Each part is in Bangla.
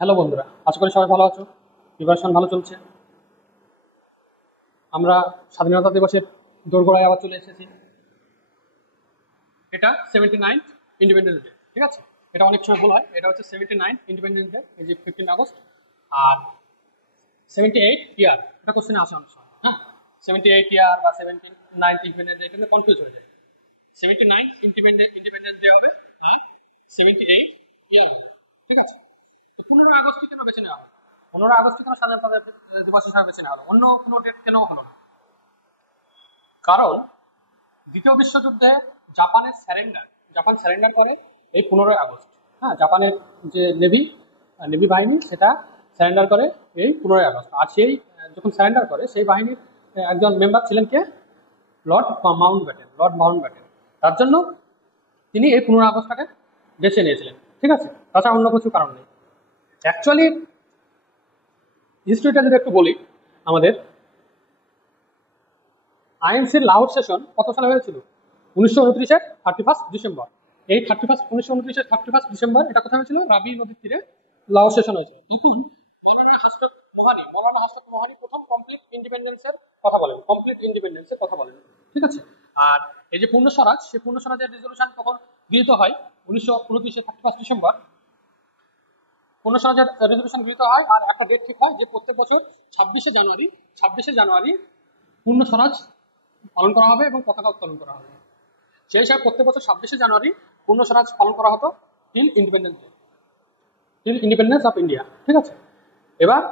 হ্যালো বন্ধুরা, আশা করি সবাই ভালো আছো। প্রিপারেশন ভালো চলছে। আমরা স্বাধীনতা দিবসের দোরগোড়ায় আবার চলে এসেছি। এটা 79 ইন্ডিপেন্ডেন্স ডে, ঠিক আছে। এটা অনেক সময় ভুল হয়, এটা হচ্ছে 79 ইন্ডিপেন্ডেন্স ডে, এই যে 15 আগস্ট। আর 78 ইয়ার, এটা কোশ্চেনে আসে অনেক সময়। হ্যাঁ, 78 ইয়ার বা 79 ইন্ডিপেন্ডেন্স ডে কিন্তু কনফিউজ হয়ে যায়। 79 ইন্ডিপেন্ডেন্স ডে হবে আর 78 ইয়ার, ঠিক আছে। তো 15 আগস্টই কেন বেছে নেওয়া হলো? 15 আগস্টই কেন স্বাধীনতা দিবস হিসাবে বেছে নেওয়া হলো, অন্য কোনো ডেট কেন হলো না? কারণ দ্বিতীয় বিশ্বযুদ্ধে জাপান স্যারেন্ডার করে এই 15 আগস্ট। হ্যাঁ, জাপানের যে নেভি বাহিনী সেটা স্যারেন্ডার করে এই 15 আগস্ট। আর সেই যখন স্যারেন্ডার করে সেই বাহিনীর একজন মেম্বার ছিলেন কে? Lord Mountbatten. তার জন্য তিনি এই 15 আগস্টটাকে বেছে নিয়েছিলেন, ঠিক আছে। তাছাড়া অন্য কিছু কারণ নেই। অ্যাকচুয়ালি হিস্ট্রিটা যদি একটু বলি, আমাদের আইএনসির লাহোর সেশন কত সালে হয়েছিল? 1929-এর 31 ডিসেম্বর। এই 1929-এর 31 ডিসেম্বর এটা কোথায় হয়েছিল? রাবি নদীর তীরে লাহোর সেশন হয়েছিল। এখন মৌলানা হাসরত রুহানি প্রথম কমপ্লিট ইন্ডিপেন্ডেন্সের কথা বলেন, ঠিক আছে। আর এই যে পূর্ণ স্বরাজ, সেই পূর্ণ স্বরাজের রেজলিউশন তখন গৃহীত হয় 1929-এর 31 ডিসেম্বর। পূর্ণ স্বরাজের রেজলিউশন গৃহীত হয়, আর একটা ডেট ঠিক হয় যে প্রত্যেক বছর 26শে জানুয়ারি পূর্ণ স্বরাজ পালন করা হবে এবং পতাকা উত্তোলন করা হবে। সেই হিসাবে প্রত্যেক বছর 26শে জানুয়ারি পূর্ণ স্বরাজ পালন করা হতো টিল ইন্ডিপেন্ডেন্স অফ ইন্ডিয়া, ঠিক আছে। এবার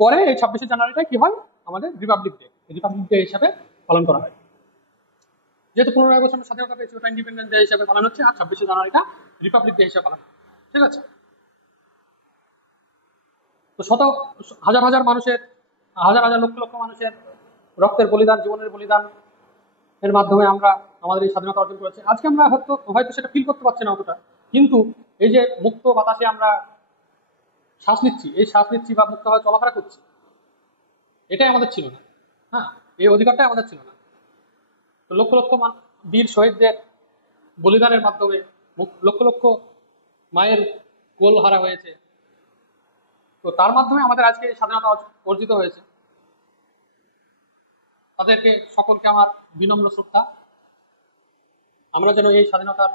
পরে এই 26শে জানুয়ারিটা কি হয়? আমাদের রিপাবলিক ডে হিসাবে পালন করা হয়। যেহেতু 15 আগস্ট আমরা স্বাধীনতা পেয়েছি, ওটা ইন্ডিপেন্ডেন্স ডে হিসাবে পালন হচ্ছে, আর 26শে জানুয়ারিটা রিপাবলিক ডে হিসাবে পালন হচ্ছে, ঠিক আছে। তো হাজার হাজার মানুষের, লক্ষ লক্ষ মানুষের রক্তের বলিদান, জীবনের বলিদান এর মাধ্যমে আমরা আমাদের এই স্বাধীনতা অর্জন করেছি। আজকে আমরা হয়তো সেটা ফিল করতে পারছি না অতটা, কিন্তু এই যে মুক্ত বাতাসে আমরা শ্বাস নিচ্ছি বা মুক্তভাবে চলাফেরা করছি, এটাই আমাদের ছিল না। হ্যাঁ, এই অধিকারটাই আমাদের ছিল না। তো লক্ষ লক্ষ বীর শহীদদের বলিদানের মাধ্যমে লক্ষ লক্ষ মায়ের কোল হারা হয়েছে। তো তার মাধ্যমে আমাদের আজকে স্বাধীনতা অর্জিত হয়েছে। তাদেরকে সকলকে আমার বিনম্র শ্রদ্ধা। আমরা যেন এই স্বাধীনতার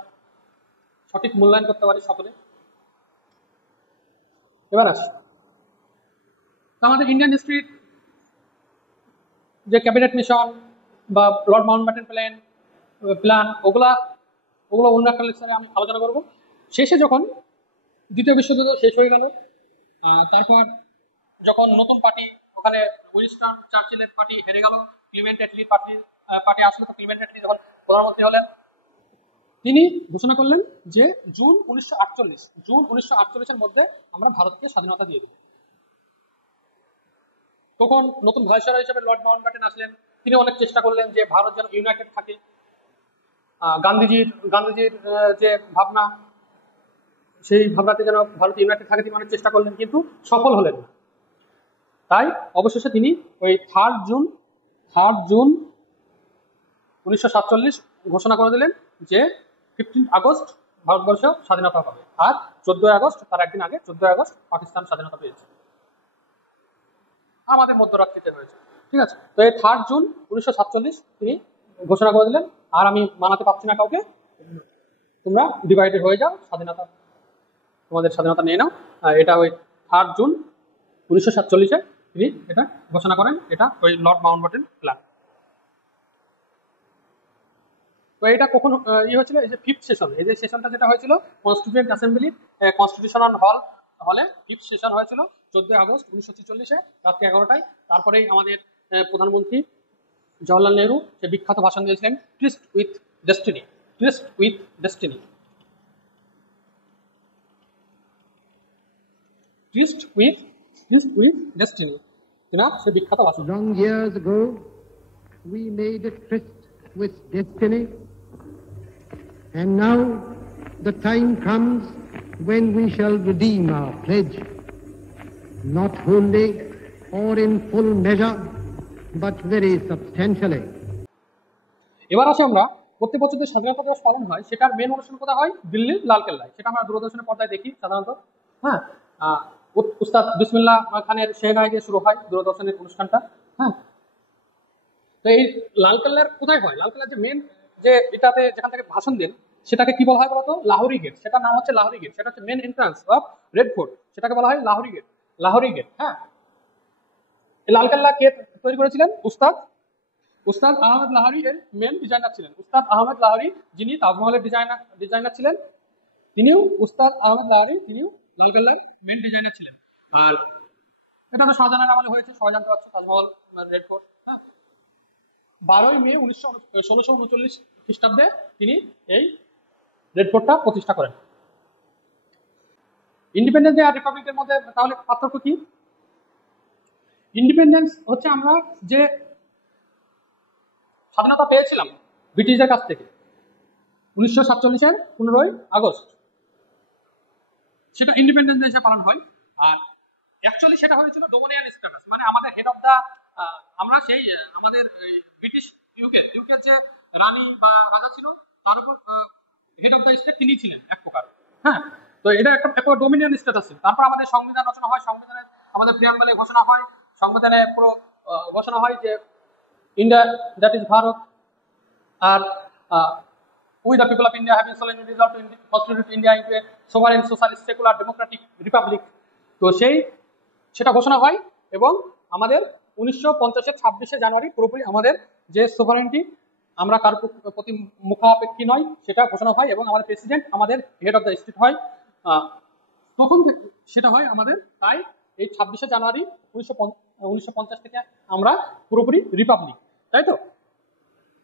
সঠিক মূল্যায়ন করতে পারি সকলে। এবার আসি, তো আমাদের ইন্ডিয়ান হিস্ট্রির যে ক্যাবিনেট মিশন বা লর্ড মাউন্টব্যাটেন প্ল্যান, ওগুলো অন্য একটা লেকচারে আমি আলোচনা করবো। শেষে যখন দ্বিতীয় বিশ্বযুদ্ধ শেষ হয়ে গেল, তারপর যখন নতুন পার্টি, ওখানে উইনস্টন চার্চিলের পার্টি হেরে গেল, ক্লিমেন্ট অ্যাটলির পার্টি আসলে, তো ক্লিমেন্ট অ্যাটলি যখন প্রধানমন্ত্রী হলেন, তিনি ঘোষণা করলেন যে জুন 1948-এর মধ্যে আমরা ভারতকে স্বাধীনতা দিয়ে দেব। তখন নতুন ভাইসরয় হিসেবে লর্ড মাউন্টব্যাটেন আসলেন। তিনি অনেক চেষ্টা করলেন যে ভারত যেন ইউনাইটেড থাকে। গান্ধীজির যে ভাবনা, সেই ভাবনাতে যেন ভারত ইউনাইটেড থাকে তিনি অনেক চেষ্টা করলেন, কিন্তু সফল হলেন না। তাই অবশেষে তিনি ওই 3 জুন 1947 ঘোষণা করে দিলেন যে 15 আগস্ট ভারতবর্ষ স্বাধীনতা পাবে। আর 14 আগস্ট, তার একদিন আগে 14 আগস্ট পাকিস্তান স্বাধীনতা পেয়েছে, আমাদের মধ্যরাত্রিতে হয়েছে, ঠিক আছে। তো এই 3 জুন 1947 তিনি ঘোষণা করে দিলেন, আর আমি মানাতে পারছি না কাউকে, তোমরা ডিভাইডেড হয়ে যাও, তোমাদের স্বাধীনতা নিয়ে নাও। এটা ওই 3 জুন 1947-এ তিনি এটা ঘোষণা করেন। এটা ওই লর্ড মাউন্টব্যাটেন প্ল্যান। তো এটা কখন হয়েছিল? এই যে 5th সেশন, এই যে সেশনটা যেটা হয়েছিল কনস্টিটিউয়েন্ট অ্যাসেম্বলি কনস্টিটিউশনাল হলে 5th সেশন হয়েছিল 14 আগস্ট 1946-এ রাত্রি 11টায়। তারপরেই আমাদের প্রধানমন্ত্রী জওহরলাল নেহরু সে বিখ্যাত ভাষণ দিয়েছিলেন, ট্রিস্ট উইথ ডেস্টিনি। সে বিখ্যাত ভাষণ। Long years ago, we made a tryst with destiny, and now the time comes when we shall redeem our pledge, not wholly or in full measure, but very substantially. এবার আসে আমরা প্রত্যেক বছর যে স্বাধীনতা দিবস পালন হয়, সেটার মেন অনুষ্ঠান কোথায় হয়? দিল্লির লালকেল্লায়। সেটা আমরা দূরদর্শনের পর্দায় দেখি সাধারণত। হ্যাঁ, উস্তাদ বিসমিল্লাহ খানের শেহনায় দিয়ে শুরু হয় দূরদর্শনের অনুষ্ঠানটা। হ্যাঁ, তো এই লালকেল্লার কোথায় হয়? লালকেল্লার যে মেন যে এটাতে যেখান থেকে ভাষণ দেন সেটাকে কি বলা হয় বলতো? লাহোরি গেট। সেটার নাম হচ্ছে লাহোরি গেট। সেটা হচ্ছে main entrance of Red Fort, সেটাকে বলা হয় লাহোরি গেট। লাহোরি গেট। হ্যাঁ, এই লালকেল্লা কে তৈরি করেছিলেন? উস্তাদ উস্তাদ আহমেদ লাহোরি এর মেন ডিজাইনার ছিলেন। উস্তাদ আহমেদ লাহোরি যিনি তাজমহলের ডিজাইনার ছিলেন, তিনিও উস্তাদ আহমেদ লাহোরি, তিনিও লালকেল্লার মেন ডিজাইনার ছিলেন। আর এটা তো শাহজাহানের আমলে হয়েছে, সবাই জানতে পারছে তাজমহল রেড ফোর্ট। 12ই মে 1639 খ্রিস্টাব্দে তিনি এই রেড ফোর্টটা প্রতিষ্ঠা করেন। ইন্ডিপেন্ডেন্স ডে আর রিপাবলিকের মধ্যে তাহলে পার্থক্য কি? ইন্ডিপেন্ডেন্স হচ্ছে আমরা যে স্বাধীনতা পেয়েছিলাম ব্রিটিশদের কাছ থেকে 1947-এর 15ই আগস্ট, সেটা ইন্ডিপেন্ডেন্স ডে হিসেবে পালন হয়। আর অ্যাকচুয়ালি সেটা হয়েছিল ডোমিনিয়ন স্ট্যাটাস, মানে আমাদের হেড অফ দা, আমরা সেই আমাদের ব্রিটিশ ইউকের যে রানী বা রাজা ছিল তার উপর হেড অফ দা স্টেট তিনি ছিলেন এক প্রকার। হ্যাঁ, তো এটা একটা ডোমিনিয়ন স্ট্যাটাস ছিল। তারপর আমাদের সংবিধান রচনা হয়, সংবিধানে আমাদের প্রিয়াম্বলে ঘোষণা হয়, সংবিধানে পুরো ঘোষণা হয় যে ইন্ডিয়া দ্যাট ইজ ভারত, আর we the people of India having solemnly resolved to constitute India into a sovereign socialist secular democratic republic। তো সেটা ঘোষণা হয় এবং আমাদের 1950-এর 26শে জানুয়ারি পুরোপুরি আমাদের যে সোভারেন্টি, আমরা কার প্রতি মুখাপেক্ষী নয়, সেটা ঘোষণা হয় এবং আমাদের প্রেসিডেন্ট আমাদের হেড অফ দ্য স্টেট হয়। তখন সেটা হয় আমাদের, তাই এই 26শে জানুয়ারি 1950 থেকে আমরা পুরোপুরি রিপাবলিক, তাই তো?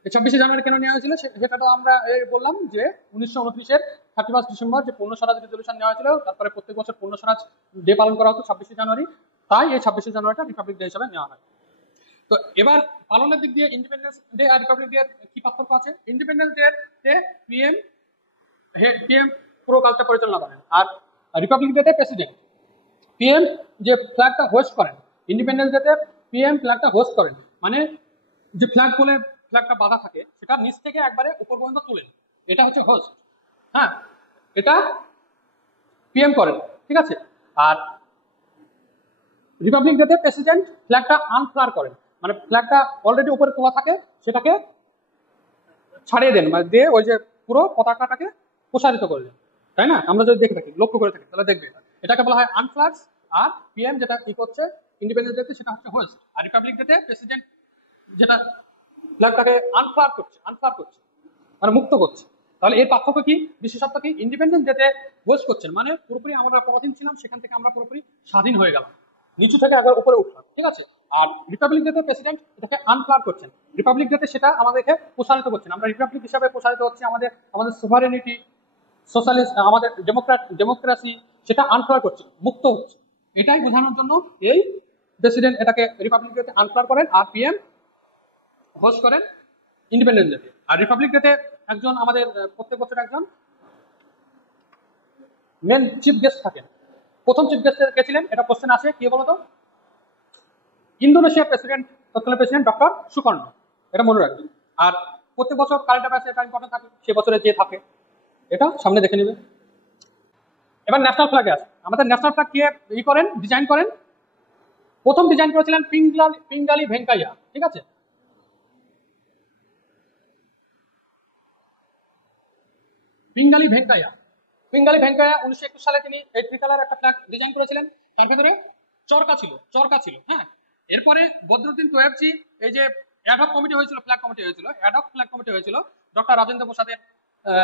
26শে জানুয়ারি কেন নেওয়া হয়েছিল সেটা তো আমরা বললাম যে 1929-এর 31 ডিসেম্বর যে পূর্ণ স্বরাজ রেজলিউশন নেওয়া হয়েছিল, তারপরে প্রত্যেক বছর পূর্ণ স্বরাজ ডে পালন করা হতো 26শে জানুয়ারি, তাই এই 26শে জানুয়ারিটা রিপাবলিক ডে হিসেবে নেওয়া হয়। তো এবার পালনের দিক দিয়ে ইন্ডিপেন্ডেন্স ডে আর রিপাবলিক ডে কি পার্থক্য আছে? ইন্ডিপেন্ডেন্স ডে পিএম পুরো কাজটা পরিচালনা করেন, আর রিপাবলিক ডেতে প্রেসিডেন্ট। পিএম যে ফ্ল্যাগটা হোস্ট করেন, ইন্ডিপেন্ডেন্স ডেতে পিএম ফ্ল্যাগটা হোস্ট করেন, মানে যে ফ্ল্যাগ বলে ফ্ল্যাগটা বাঁধা থাকে সেটা নিচ থেকে একবারে উপর পর্যন্ত তুলেন, এটা হচ্ছে হোস্ট। হ্যাঁ, এটা পিএম করেন, ঠিক আছে। আর রিপাবলিক ডেতে প্রেসিডেন্ট ফ্ল্যাগটা আনফ্লার করেন, মানে ফ্ল্যাগটা অলরেডি উপরে তোলা থাকে সেটাকে ছাড়িয়ে দেন, মানে দিয়ে ওই যে পুরো পতাকাটাকে প্রসারিত করে দেন, তাই না? আমরা যদি দেখে থাকি, লক্ষ্য করে থাকি, তাহলে দেখবে এটাকে বলা হয় আনফ্লার। আর পিএম যেটা কি করছে ইন্ডিপেন্ডেন্স ডেতে সেটা হচ্ছে হোস্ট, আর রিপাবলিক ডেতে প্রেসিডেন্ট যেটা ফ্ল্যাগটাকে আনফ্লার করছে মানে মুক্ত করছে। তাহলে এর পার্থক্য কি, বিশেষত্ব কি? ইন্ডিপেন্ডেন্স ডেতে হোস্ট করছেন মানে পুরোপুরি আমরা পরাধীন ছিলাম, সেখান থেকে আমরা পুরোপুরি স্বাধীন হয়ে গেলাম, নিচু থেকে আবার উপরে উঠলাম, ঠিক আছে। আর রিপাবলিক ডেতে প্রেসিডেন্ট এটাকে আনফ্লার করছেন, রিপাবলিক ডেতে সেটা আমাদেরকে প্রসারিত করছেন, আমরা রিপাবলিক হিসাবে প্রসারিত হচ্ছে, আমাদের সোভারেনিটি, সোশ্যালিস্ট, আমাদের ডেমোক্রেসি সেটা আনফ্লার করছে, মুক্ত হচ্ছে। এটাই বোঝানোর জন্য এই প্রেসিডেন্ট এটাকে রিপাবলিক ডেতে আনফ্লার করেন, আর পিএম হোস্ট করেন ইন্ডিপেন্ডেন্স ডেতে। আর রিপাবলিক ডেতে একজন আমাদের প্রত্যেক বছর একজন মেন চিফ গেস্ট থাকেন। প্রথম চিফ গেস্ট কে ছিলেন এটা কোশ্চেন আছে, কি বলতো? ইন্দোনেশিয়ার প্রেসিডেন্ট, তৎকালীন প্রেসিডেন্ট ডক্টর সুকর্ণ, এটা মনে রাখবেন। আর প্রত্যেক বছর কারেন্ট অ্যাফেয়ার্স এটা ইম্পর্টেন্ট থাকে, সে বছরে যে থাকে এটা সামনে দেখে নেবে। এবার ন্যাশনাল ফ্ল্যাগে আসে। আমাদের ন্যাশনাল ফ্ল্যাগ কে ডিজাইন করেন? প্রথম ডিজাইন করেছিলেন পিঙ্গালি ভেঙ্কাইয়া, ঠিক আছে। পিঙ্গালি ভেঙ্কাইয়া 1921 সালে তিনি এই ত্রিকালার একটা ফ্ল্যাগ ডিজাইন করেছিলেন, তার ভেতরে চরকা ছিল। হ্যাঁ, এরপরে বদরুদ্দিন তৈয়বজি, এই যে অ্যাডহক কমিটি হয়েছিল, অ্যাডহক ফ্ল্যাগ কমিটি হয়েছিল ডক্টর রাজেন্দ্র প্রসাদের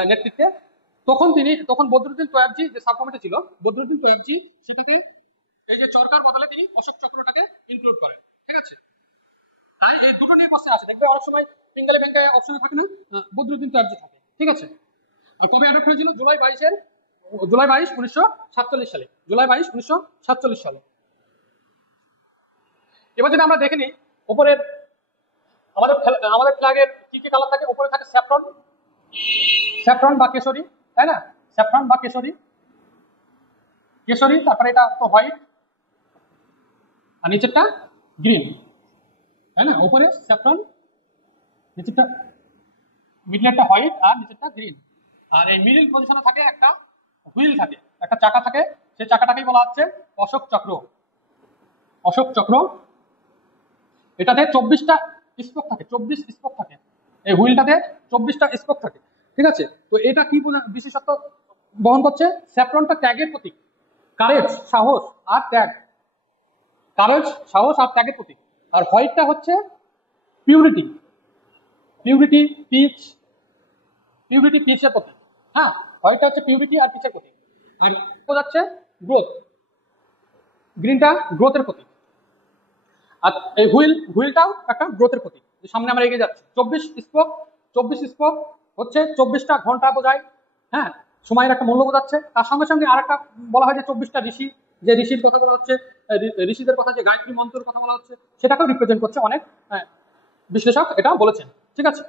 নেতৃত্বে, তখন বদরুদ্দিন তৈয়বজি যে সাব কমিটি ছিল, বদরুদ্দিন তৈয়বজি সেটাকে এই যে চরকার বদলে তিনি অশোক চক্রটাকে ইনক্লুড করেন, ঠিক আছে। তাই এই দুটো নিয়ে কোশ্চেন আসে, দেখবে অনেক সময় পিঙ্গালি ভেঙ্কাইয়া অপশনে থাকে না, বদরুদ্দিন তৈয়বজি থাকে, ঠিক আছে। আর কবে অ্যাডপ্ট হয়েছিল? জুলাই 22, 1947 সালে, জুলাই 22, 1947 সালে। এবার যদি আমরা দেখে নিই উপরের আমাদের ফ্ল্যাগের কি কি কালার থাকে, উপরে থাকে স্যাফরন বা কেশরী, তাই না? স্যাফরন বা কেশরী, তারপরে এটা তো হোয়াইট আর নিচেরটা গ্রিন, তাই না? উপরে স্যাফরন, নিচেরটা মিডলেরটা হোয়াইট আর নিচেরটা গ্রিন। আর এই মিডল পজিশনে থাকে একটা হুইল থাকে, একটা চাকা থাকে, সেই চাকাটাকেই বলা হচ্ছে অশোক চক্র। অশোক চক্র, এটাতে 24টা স্পোক থাকে, 24 স্পোক থাকে, এই হুইলটাতে 24টা স্পোক থাকে, ঠিক আছে। তো এটা কি বিশেষত্ব বহন করছে? স্যাফরনটা ত্যাগের প্রতীক, কারেজ, সাহস আর ত্যাগ, কারেজ, সাহস আর ত্যাগের প্রতীক। আর হোয়াইটটা হচ্ছে পিউরিটি, পিউরিটি, পিচ, পিউরিটি পিচের প্রতীক। হ্যাঁ, হোয়াইটটা হচ্ছে পিউরিটি আর পিচের প্রতীক। আর যাচ্ছে গ্রোথ, গ্রিনটা গ্রোথের প্রতীক। আর এই হুইলটাও একটা গ্রোথের প্রতীক, সামনে আমরা এগিয়ে যাচ্ছি। 24 স্পোক হচ্ছে 24টা ঘন্টা বোঝায়, হ্যাঁ, সময়ের একটা মূল্য বোঝাচ্ছে। তার সঙ্গে সঙ্গে আর একটা বলা হয় যে 24টা ঋষি, যে ঋষির কথা বলা হচ্ছে, ঋষিদের কথা, যে গায়ত্রী মন্ত্রের কথা বলা হচ্ছে, সেটাকেও রিপ্রেজেন্ট করছে অনেক বিশ্লেষক এটা বলেছেন, ঠিক আছে।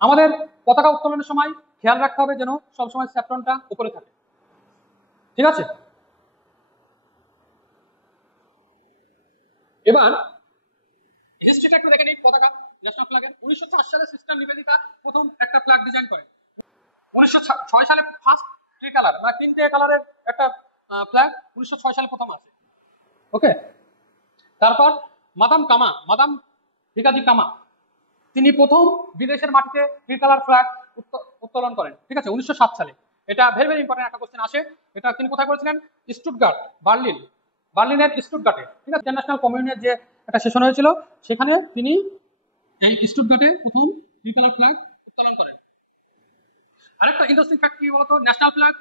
আমাদের পতাকা উত্তোলনের সময় খেয়াল রাখতে হবে যেন সবসময় স্যাফরনটা উপরে থাকে, ঠিক আছে। এবার হিস্ট্রিটা একটু দেখে নিই পতাকা, ন্যাশনাল ফ্ল্যাগের। 1904 সালে সিস্টার নিবেদিতা প্রথম একটা ফ্ল্যাগ ডিজাইন করেন। 1906 সালে ফার্স্ট থ্রি কালার বা 3টে কালারের একটা ফ্ল্যাগ 1906 সালে প্রথম আসে, ওকে। তারপর মাদাম ভিকাজি কামা, তিনি প্রথম বিদেশের মাটিতে থ্রি কালার ফ্ল্যাগ উত্তোলন করেন, ঠিক আছে, 1907 সালে। এটা ভেরি ভেরি ইম্পর্টেন্ট একটা কোশ্চেন আসে। এটা তিনি কোথায় করেছিলেন? স্টুটগার্ট, বার্লিনের স্টুটগার্টে, ঠিক আছে। ইন্টারন্যাশনাল কমিউনের যে একটা সেশন হয়েছিল, সেখানে তিনি এই স্টুটগার্টে প্রথম থ্রি কালার ফ্ল্যাগ উত্তোলন করেন। আরেকটা ইন্টারেস্টিং ফ্যাক্ট কি বলতো, ন্যাশনাল ফ্ল্যাগ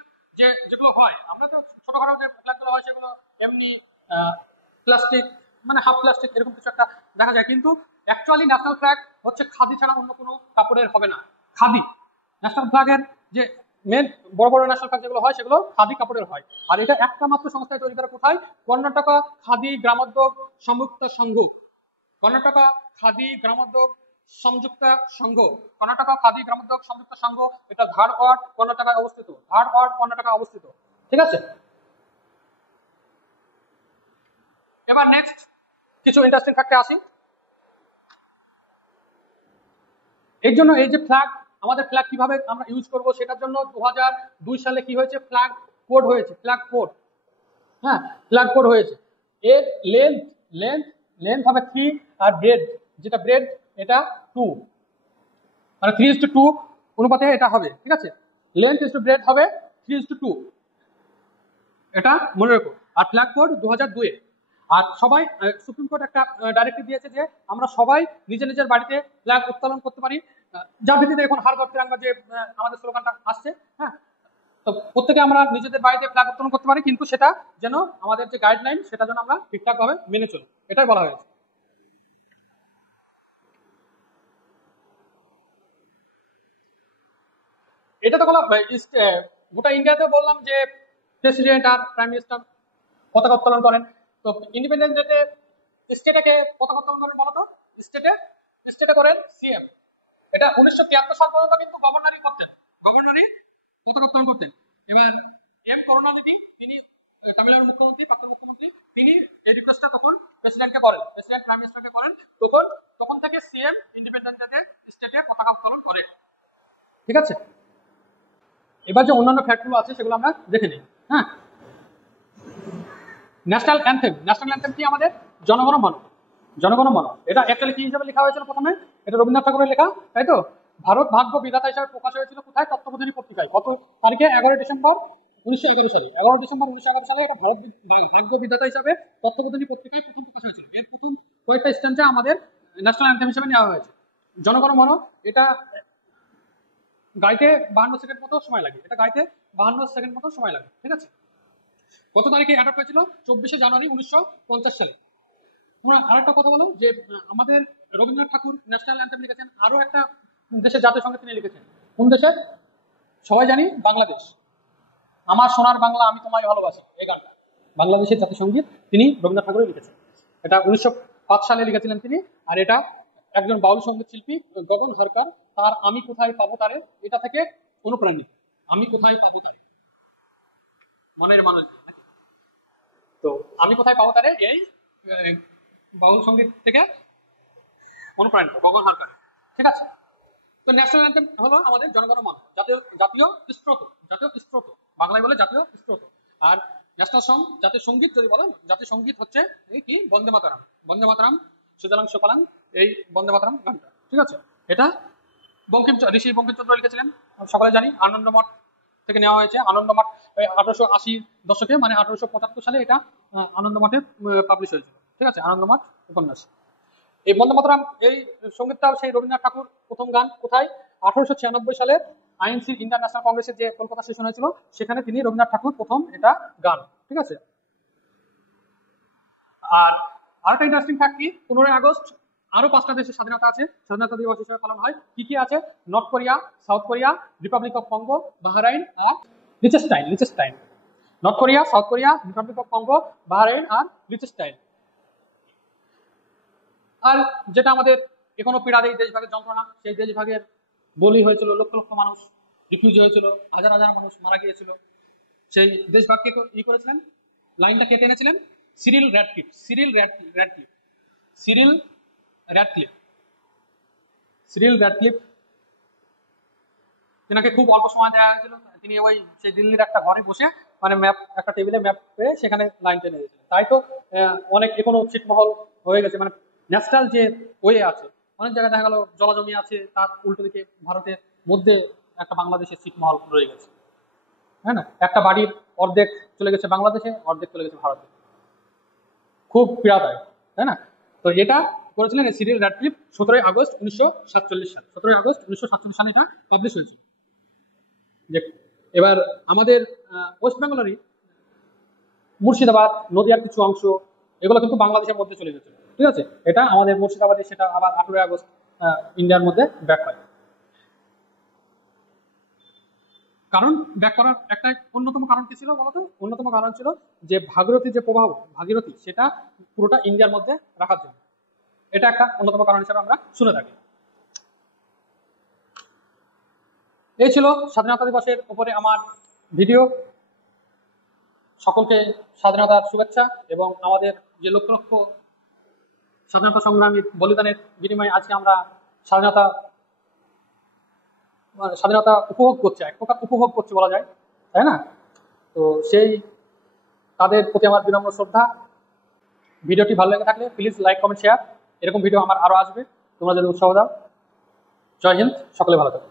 যেগুলো হয়, আমরা তো ছোটখাটো যে ফ্ল্যাগগুলো হয় সেগুলো এমনি প্লাস্টিক, মানে হাফ প্লাস্টিক এরকম কিছু একটা দেখা যায়, কিন্তু অ্যাকচুয়ালি ন্যাশনাল ফ্ল্যাগ হচ্ছে খাদি ছাড়া অন্য কোনো কাপড়ের হবে না। খাদি ন্যাশনাল ফ্ল্যাগের যে মেন বড় বড় ন্যাশনাল ফ্ল্যাগ যেগুলো হয় সেগুলো খাদি কাপড়ের হয়। আর এটা একটা মাত্র সংস্থায় তৈরি করা কোথায়? কর্ণাটকা খাদি গ্রামোদ্যোগ সংযুক্ত সংঘ, কর্ণাটকা খাদি গ্রামোদ্যোগ সংযুক্ত সংঘ, কর্ণাটকা খাদি গ্রামোদ্যোগ সংযুক্ত সংঘ। এটা ধারওয়াড় কর্ণাটকায় অবস্থিত, ধারওয়াড় কর্ণাটকায় অবস্থিত, ঠিক আছে। এবার নেক্সট কিছু ইন্টারেস্টিং ফ্যাক্টে আসি। এর জন্য এই যে ফ্ল্যাগ, আমাদের ফ্ল্যাগ কিভাবে আমরা ইউজ করব সেটার জন্য 2002 সালে কি হয়েছে? ফ্ল্যাগ কোড হয়েছে, ফ্ল্যাগ কোড, হ্যাঁ, ফ্ল্যাগ কোড হয়েছে। এর লেন্থ হবে 3 আর ব্রেড, যেটা ব্রেড এটা 2, মানে 3:2 অনুপাতে এটা হবে, ঠিক আছে। লেন্থ ইস টু ব্রেড হবে 3:2, এটা মনে রাখো। আর ফ্ল্যাগ কোড 2002 এ। আর সবাই, সুপ্রিম কোর্ট একটা ডাইরেক্টিভ দিয়েছে যে আমরা সবাই নিজের নিজের বাড়িতে ফ্ল্যাগ উত্তোলন করতে পারি, যার ভিত্তিতে এখন হার ঘর তিরঙ্গা যে আমাদের স্লোগানটা আসছে, হ্যাঁ। তো প্রত্যেকে আমরা নিজেদের বাড়িতে ফ্ল্যাগ উত্তোলন করতে পারি, কিন্তু সেটা যেন আমাদের যে গাইডলাইন সেটা যেন আমরা ঠিকঠাক ভাবে মেনে চলি, এটাই বলা হয়েছে। এটা তো বলা গোটা ইন্ডিয়াতে বললাম যে প্রেসিডেন্ট আর প্রাইম মিনিস্টার পতাকা উত্তোলন করেন। তো ইন্ডিপেন্ডেন্স ডেতে স্টেটে পতাকা উত্তোলন করেন বলতো? স্টেটে করেন সিএম। এটা 1973 সাল পর্যন্ত কিন্তু গভর্নরই করতেন, গভর্নরই পতাকা উত্তোলন করতেন। এবার এম করুণানিধি, তিনি তামিলনাড়ুর মুখ্যমন্ত্রী, প্রাক্তন মুখ্যমন্ত্রী, তিনি এই রিকোয়েস্টটা তখন প্রেসিডেন্টকে করেন, প্রেসিডেন্ট প্রাইম মিনিস্টারকে করেন। তখন থেকে সিএম ইন্ডিপেন্ডেন্স ডেতে স্টেটে পতাকা উত্তোলন করে, ঠিক আছে। এবার যে অন্যান্য ফ্যাক্টগুলো আছে সেগুলো আমরা দেখে নিই, হ্যাঁ। ন্যাশনাল অ্যান্থেম কি? আমাদের জনগণ মন। এটা অ্যাকচুয়ালি কি হিসাবে লেখা হয়েছিল প্রথমে? এটা রবীন্দ্রনাথ ঠাকুরের লেখা, তাই তো। ভারত ভাগ্য বিধাতা হিসাবে প্রকাশ হয়েছিল কোথায়? তত্ত্ববোধিনী পত্রিকায়। কত তারিখে? 11 ডিসেম্বর 1911 সালে। 11 ডিসেম্বর 1911 সালে এটা ভারত ভাগ্য বিধাতা হিসাবে তত্ত্ববোধিনী পত্রিকায় প্রথম প্রকাশ হয়েছিল। এর প্রথম কয়েকটা স্ট্যান্সে আমাদের ন্যাশনাল অ্যান্থেম হিসেবে নেওয়া হয়েছে। জনগণ মন, এটা গাইতে 52 সেকেন্ড মতো সময় লাগে, এটা গাইতে 52 সেকেন্ড মতো সময় লাগে, ঠিক আছে। কত তারিখে অ্যাডপ্ট হয়েছিল? 24 জানুয়ারি 1950 সালে। তোমরা আরেকটা কথা বলো যে আমাদের রবীন্দ্রনাথ ঠাকুর ন্যাশনাল অ্যান্থেম লিখেছেন আরো একটা দেশের জাতীয় সঙ্গীত তিনি লিখেছেন। কোন দেশের? সবাই জানি, বাংলাদেশ। আমার সোনার বাংলা আমি তোমায় ভালোবাসি, এই গানটা বাংলাদেশের জাতীয় সঙ্গীত তিনি রবীন্দ্রনাথ ঠাকুরই লিখেছেন। এটা 1905 সালে লিখেছিলেন তিনি। আর এটা একজন বাউল সঙ্গীত শিল্পী গগন হরকার তার আমি কোথায় পাবো তারে এটা থেকে অনুপ্রাণিত। আমি কোথায় পাবো তারে, মনের মানুষ। তো আমি কোথায় পাবো তারে এই বাউল সঙ্গীত থেকে অনুপ্রাণিত, গগন হরকার, ঠিক আছে। তো ন্যাশনাল অ্যান্থেম হলো আমাদের জনগণ মন, জাতীয় স্রোত, বাংলায় বলে জাতীয় স্তোত্র। আর ন্যাশনাল সং, জাতীয় সঙ্গীত যদি বলেন, জাতীয় সঙ্গীত হচ্ছে এই কি বন্দে মাতরম, বন্দে মাতরম সুজলাং সুফলাং, এই বন্দে মাতরম গানটা, ঠিক আছে। এটা ঋষি বঙ্কিমচন্দ্র লিখেছিলেন, সকলে জানি। আনন্দমঠ থেকে নেওয়া হয়েছে। আনন্দমঠ 1880 দশকে, মানে 1875 সালে এটা আনন্দমঠে পাবলিশ হয়েছিল, ঠিক আছে, আনন্দমঠ উপন্যাস। এই বন্দে মাতরম এই সঙ্গীতটাও সেই রবীন্দ্রনাথ ঠাকুর প্রথম গান কোথায়, 1896 সালে আইএনসি ইন্ডিয়ান ন্যাশনাল কংগ্রেসের যে কলকাতা সেশন হয়েছিল সেখানে তিনি রবীন্দ্রনাথ ঠাকুর প্রথম এটা গান, ঠিক আছে। আর আরেকটা ইন্টারেস্টিং ফ্যাক্ট কি, 15 আগস্ট আরো 5টা দেশের স্বাধীনতা আছে, স্বাধীনতা দিবস হিসেবে পালন হয়। কি কি আছে? North Korea, South Korea, Republic of Congo, Bahrain আর Liechtenstein. North Korea, South Korea, Republic of Congo, Bahrain আর লিচেস্টাইন। আর যেটা আমাদের এখনো পীড়া দেয়, দেশভাগের যন্ত্রণা, সেই দেশভাগের বলি হয়েছিল, লক্ষ লক্ষ মানুষ রিফিউজি হয়েছিল, হাজার হাজার মানুষ মারা গিয়েছিল। সেই দেশভাগকে ই করেছিলেন, লাইনটা কেটে এনেছিলেন সিরিল র্যাডক্লিফ। তেনাকে খুব অল্প সময় দেওয়া হয়েছিল, তিনি ওই সেই দিল্লির একটা ঘরে বসে মানে ম্যাপ, একটা টেবিলে ম্যাপ পেয়ে সেখানে লাইন টেনে দিয়েছিলেন। তাই তো অনেক এখনো ছিটমহল হয়ে গেছে, মানে ন্যাশনাল যে ওয়ে আছে, অনেক জায়গায় দেখা গেল জলাজমি আছে, তার উল্টো দিকে ভারতের মধ্যে একটা বাংলাদেশের ছিটমহল রয়ে গেছে, হ্যাঁ না, একটা বাড়ির অর্ধেক চলে গেছে বাংলাদেশে, অর্ধেক চলে গেছে ভারতে, খুব পীড়াদায়ক, তাই না। তো এটা করেছিলেন সিরিল র্যাডক্লিফ 17 আগস্ট 1947 সালে। 17 আগস্ট 1947 সালে এটা পাবলিশ হয়েছিল। যে এবার আমাদের ওয়েস্ট বেঙ্গলেরই মুর্শিদাবাদ, নদিয়ার কিছু অংশ, এগুলো কিন্তু বাংলাদেশের মধ্যে চলে গেছে, ঠিক আছে। এটা আমাদের মুর্শিদাবাদে সেটা আবার 18 আগস্ট ইন্ডিয়ার মধ্যে ব্যাক হয়। কারণ ব্যাক করার একটা অন্যতম কারণ কি ছিল বলতো? অন্যতম কারণ ছিল যে ভাগীরথী যে প্রবাহ, ভাগীরথী, সেটা পুরোটা ইন্ডিয়ার মধ্যে রাখার জন্য। এটা একটা অন্যতম কারণ হিসেবে আমরা শুনে থাকি। এই ছিল স্বাধীনতা দিবসের উপরে আমার ভিডিও। সকলকে স্বাধীনতার শুভেচ্ছা, এবং আমাদের যে লক্ষ লক্ষ স্বাধীনতা সংগ্রামী বলিদানের বিনিময়ে আজকে আমরা স্বাধীনতা উপভোগ করছি, এক প্রকার উপভোগ করছি বলা যায়, তাই না। তো সেই তাদের প্রতি আমার বিনম্র শ্রদ্ধা। ভিডিওটি ভালো লেগে থাকলে প্লিজ লাইক, কমেন্ট, শেয়ার। এরকম ভিডিও আমার আরো আসবে, তোমরা যদি উৎসাহ দাও। জয় হিন্দ, সকলে ভালো থাকো।